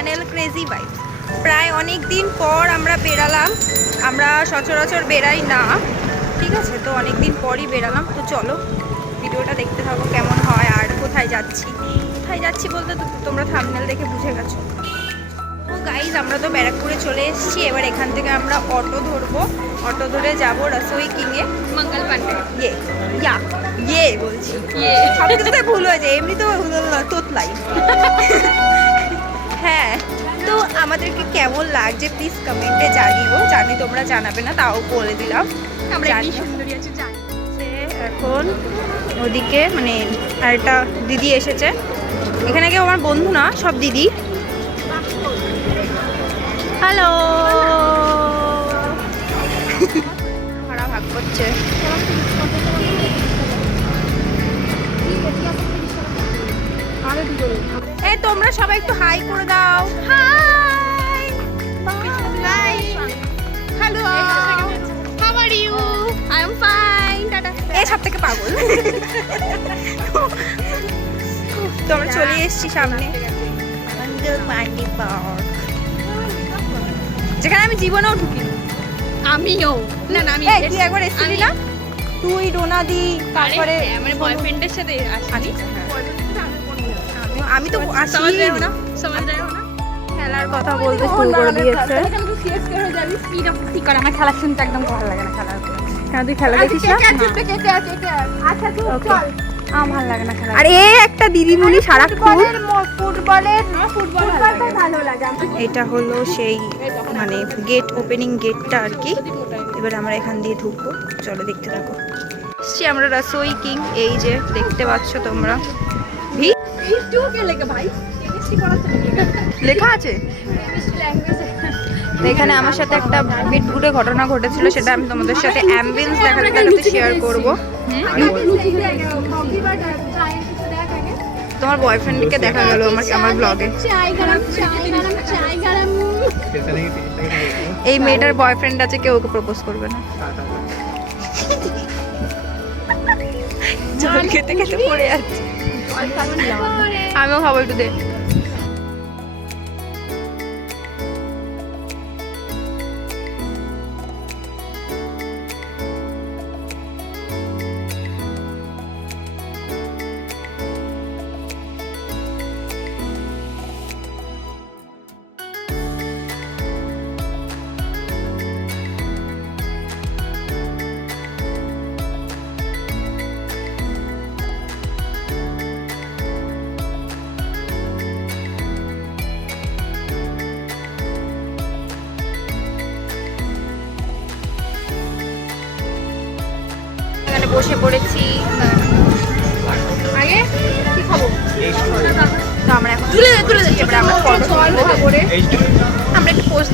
Channel crazy bike প্রায় অনেক দিন পর আমরা বেরালাম। আমরা সচরাচর বেরাই না। ঠিক আছে তো অনেক দিন পরই বেরালাম। তো চলো ভিডিওটা দেখতে থাকো কেমন হয় আর কোথায় যাচ্ছি। কোথায় যাচ্ছি বলতে তো তোমরা থামনেল দেখে বুঝে গেছো। ও গাইজ আমরা তো ব্যারাকপুরে চলে এসেছি। এবার এখান থেকে আমরা অটো ধরবো। অটো ধরে যাব রসোই কিংয়ে মঙ্গল পান্ডে ইয়ে ইয়া ইয়ে বলছি। ইয়ে। সব কিছুতে ভুল হয়েছে এমনি তো তোতলাই হ্যাঁ তো আমাদেরকে কেমন লাগছে প্লিজ কমেন্টে জানিও। জানি তোমরা জানাবে না তাও বলে দিলাম। আমরা সুন্দরী আছি জানি। এখন ওদিকে মানে আরেকটা দিদি এসেছে। এখানে কেউ আমার বন্ধু না সব দিদি। হ্যালো ভাড়া ভাগ করছে। এই তোমরা সবাই একটু হাই করে দাও। হাই তো আমরা চলে এসেছি সামনে। যেখানে আমি জীবনেও ঢুকিনি। আমিও। না না আমি তুই একবার এসেছিলি না তুই ডোনাদি তারপরে আমার বয়ফ্রেন্ডের সাথে আসিনি। আমি- আমি তো আসি না সমাজ যায় না। খেলার কথা বলতে শুরু করে দিয়েছে। আমার খেলা শুনতে একদম ভালো লাগে না খেলা কেন তুই খেলা দেখিস না আমার ভালো লাগে না খেলা আর এ একটা দিদিমণি সারাক্ষণ ফুটবলের ফুটবল ভালো লাগে। এটা হলো সেই মানে গেট ওপেনিং গেটটা আর কি। এবার আমরা এখান দিয়ে ঢুকবো। চলো দেখতে থাকো। এসছি আমরা রসোই কিং এই যে দেখতে পাচ্ছ তোমরা। ভি লেখা আছে? তো এখানে আমার সাথে একটা বিটগুটে ঘটনা ঘটেছিল সেটা আমি তোমাদের সাথে অ্যাম্বিয়েন্স দেখাতে দেখাতে শেয়ার করব। তোমার বয়ফ্রেন্ডকে দেখা গেল আমার আমার ব্লগে এই মেয়েটার বয়ফ্রেন্ড আছে কেউ ওকে প্রপোজ করবে না। জল খেতে খেতে পড়ে যাচ্ছে। আমিও খাব একটু দে বসে পড়েছি। আগে কি খাব? তো আমরা এখন তুলে এবার আমরা ফটো তুলবো আমরা একটু পোস্ট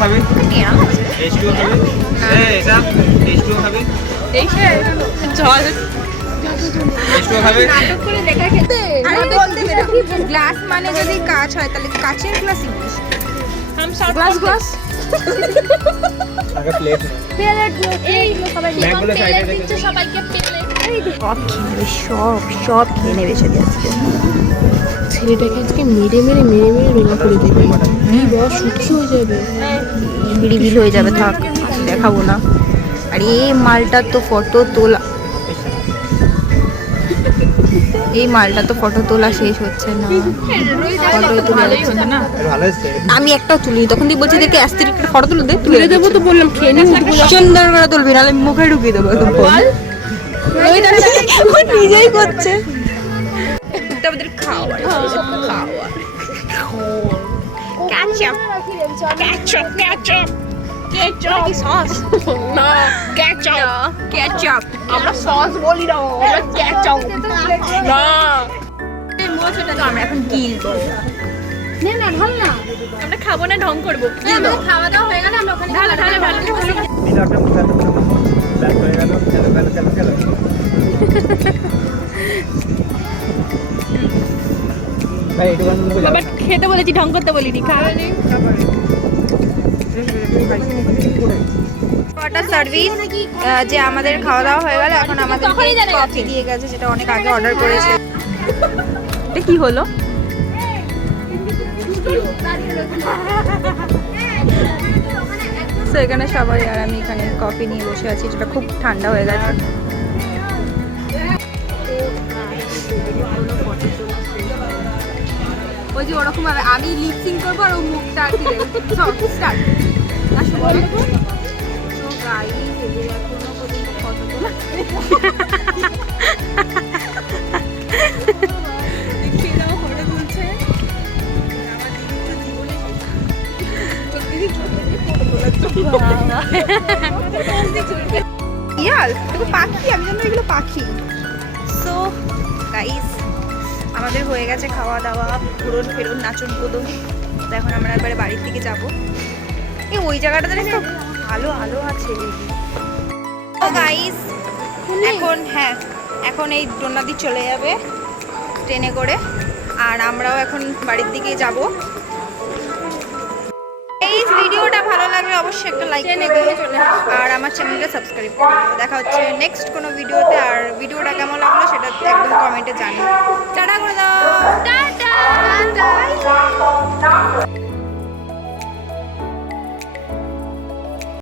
খাবি? খাবি? এই এটা খাবি? এই জল। করে বলতে গ্লাস মানে যদি কাঁচ হয় তাহলে কাচের গ্লাস ইংলিশ। গ্লাস গ্লাস আগে প্লেট এই সবাই ব্যাগগুলো সাইডে রেখে সবাইকে পেলে সব খেয়ে সব সব খেয়ে নেবে সেটা আজকে ছেলেটাকে আজকে মেরে মেরে মেরে মেরে রোগা করে দেবে। এই বস সুখী হয়ে যাবে। বিড়িবিল হয়ে যাবে থাক দেখাবো না। আর এই মালটার তো ফটো তোলা এই মালটা তো ফটো তোলা শেষ হচ্ছে না। ফটো তুলে যাচ্ছে না। আমি একটাও তুলি তখন তুই বলছি দেখে অ্যাস্তির একটা ফটো তুলে দে তুলে দেবো তো বললাম খেয়ে উঠবো সুন্দর করে তুলবি নাহলে মুখে ঢুকিয়ে দেবো নিজেই করছে। এটা আমাদের খাওয়ার খাওয়ার ক্যাচআপ ক্যাচআপ ক্যাচআপ ক্যাচআপ কি সস না কেচাপ ক্যাচআপ আমরা সস বলি না আমরা কেচাপ না তো আমরা এখন গিলবো নে না ঢাল না। আমরা খাব না ঢং করব। আমরা খাওয়া দাওয়া হয়ে গেলে আমরা ওখানে ঢালো ঢালো ঢালো হয়ে বাবা খেতে বলেছি ঢং করতে বলিনি খাওয়া নেই। ওয়াটার সার্ভিস যে আমাদের খাওয়া দাওয়া হয়ে গেল এখন আমাদের কফি দিয়ে গেছে যেটা অনেক আগে অর্ডার করেছে। এটা কি হলো? তো এখানে সবাই আর আমি এখানে কফি নিয়ে বসে আছি যেটা খুব ঠান্ডা হয়ে গেছে। ওই যে ওরকম ভাবে আমি লিপসিং করব আর ও মুখটা আর কি স্টার্ট তো তো এখনও পর্যন্ত ফটো তোলা ইয়াল পাখি আমি জানি এগুলো পাখি। সো গাইস আমাদের হয়ে গেছে খাওয়া দাওয়া ঘুরন ফেরুন নাচন কোদন। তো এখন আমরা একবারে বাড়ির দিকে যাব। এই ওই জায়গাটাতে না আলো ভালো আলো আছে। তো গাইস এখন হ্যাঁ এখন এই ডোনাদি চলে যাবে ট্রেনে করে। আর আমরাও এখন বাড়ির দিকে যাব। অবশ্যই একটা লাইক করে। আর আমার চ্যানেলটা সাবস্ক্রাইব করে দেখা হচ্ছে নেক্সট কোনো ভিডিওতে আর ভিডিওটা কেমন লাগল সেটা একদম কমেন্টে জানি টাটা করে দাও। টাটা